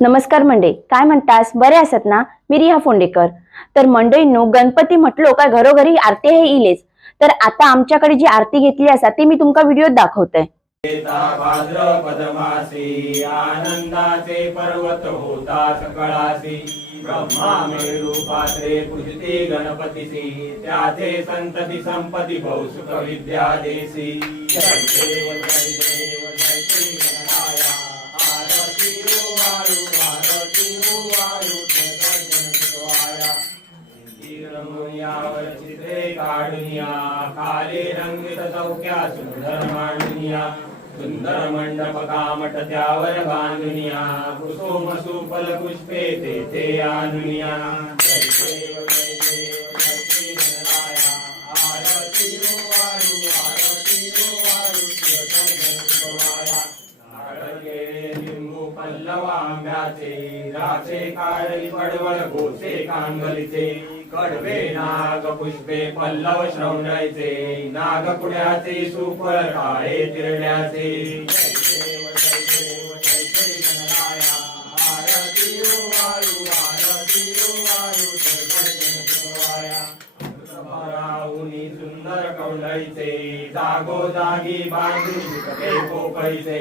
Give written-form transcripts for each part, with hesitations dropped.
नमस्कार मंडळी, काय म्हणतास? बरे असत ना? मी रिहा फोंडेकर. तर मंडळींनो, गणपती म्हटलो का घरोघरी आरती हे इलेच. तर आता आमच्याकडे जी आरती घेतली असा ती मी तुमका व्हिडिओत दाखवते. भाद्रपद मासी आनंदाचे पर्वत होता सकळासी, ब्रह्मा मेरू पात्रे पूजते गणपतीसी, त्याचे संतती संपती बहुसुख विद्या देसी. जय देव जय देव जय श्री गणराया, आरती वाळू आरती वाळू जय गणपतवाया. रमुनियावर चित्रे काढुनिया, काले रंगित चौक्या सुंदर मांडुनिया, सुंदर मंडप कामट त्यावर बांधुनिया, कुसुम सुफल पुष्पे तेथे आणुनिया. जय देव जय देव जय श्री गणराया, आरती वाळू जय गणपतवाया. नारळ केळे लिंबू पल्लव आंब्याचे, राचे काळी पडवळ गोसे कांगलीचे, कडवे नाग पुष्पे पल्लव श्रवणाचे, नागपुड्याचे सुफळ काळे तिरड्याचे. जय देव जय देव जय श्री गणराया, आरती वाळू जय गणपतवाया. अमृतभराहुनी सुंदर कौंडळीचे, जागोजागी बांधून सुखते पोकळीचे,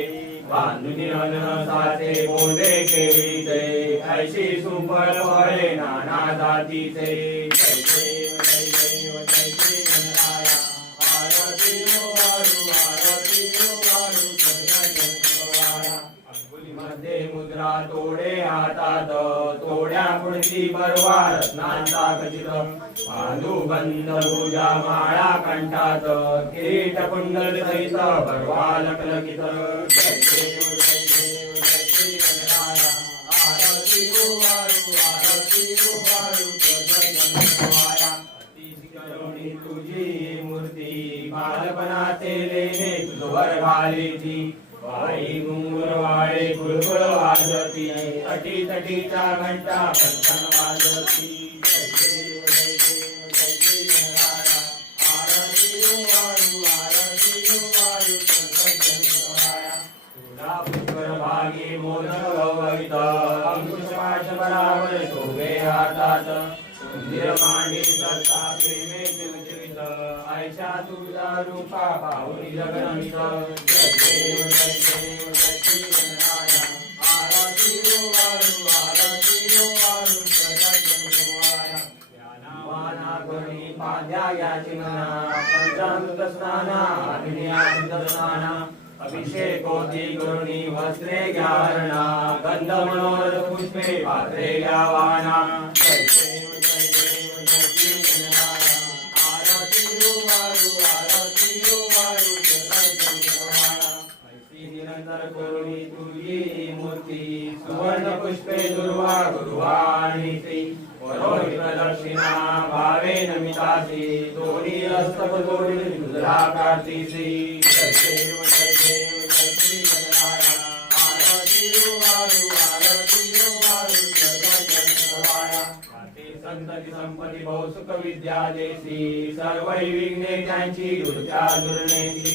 बांधुनी अनसाचे बोंडे केळीचे, ऐशी सुफळ फळे नाना जातीचे. जय देव जय देव जय श्री गणराया, आरती वाळू जय गणपतवाया. अंगुलीमध्ये मुद्रा तोडे हातात, तोड्या पुढची बरवा रत्नांचा खचित, पांडुबंध पूजा माळा कंठात, किरीट कुंडल सहित बरवा लखलखित. जय देव जय देव जय श्री गणराया, आरती वाळू जय गणपतवाया. अतिशय करुणी तुझी मूर्ती, बालपणाचे लेणे तुझवर घालीची, वाई घुंगुर वाळे कुळकुळ वाजती, तटी तटीच्या घंटा पटकन वाजती. जय देव जय देव जय श्री गणराया, आरती वाळू जय गणपतवाया. तुला पुष्कर भागी मोदक गवळीत, अंकुश पाशभरावर शोभे हातात, मंदिर मांडी करता प्रेमे चिवचिवित, ऐशा तुझा रूपा पाहुनी जगनमित. जय देव जय देव जय श्री गणराया, आरती वाळू जय गणपतवाया. या नावाना करुणी पाद्या याची मना, पंचामृत स्नाना अग्निया स्नाना, अभिषेकोती करुणी वस्त्रे घ्यावरणा, गंध मनोरथ पुष्पे पात्रे घ्यावाना. जय देव जय देव जय श्री गणराया, आरती वाळू जय गणपतवाया. ऐशी निरंतर करुणी तुझी मूर्ती, सुवर्ण पुष्पे दुर्वा गुरुवाणीसी, वरोहि प्रदक्षिणा भावे नमितासी, दोन्ही हस्तक जोडली तुझा कार्तीसी. जय देव जय देव जय श्री गणराया, आरती वाळू जय गणपतवाया. संतती संपत्ती बहुसुख विद्या देसी, सर्व विघ्ने त्यांची दूरच्या दुर्नेची,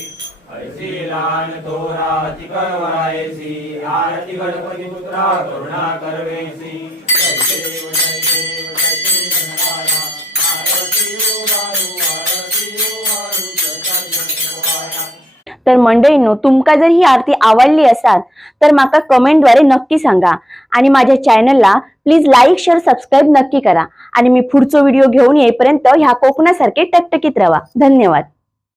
ऐसी लहान थोरा अति करवायसी, आरती गणपती पुत्रा करुणा करवेसी. जय देव जय देव जय श्री गणराया, आरती वाळू जय गणपतवाया. तर मंडळींनो, तुमका जर ही आरती आवडली असाल तर माका कमेंटद्वारे नक्की सांगा आणि माझ्या चॅनलला प्लीज लाईक शेअर सबस्क्राईब नक्की करा. आणि मी पुढचा व्हिडिओ घेऊन येईपर्यंत ह्या कोकणासारखे टकटकीत राहा. धन्यवाद.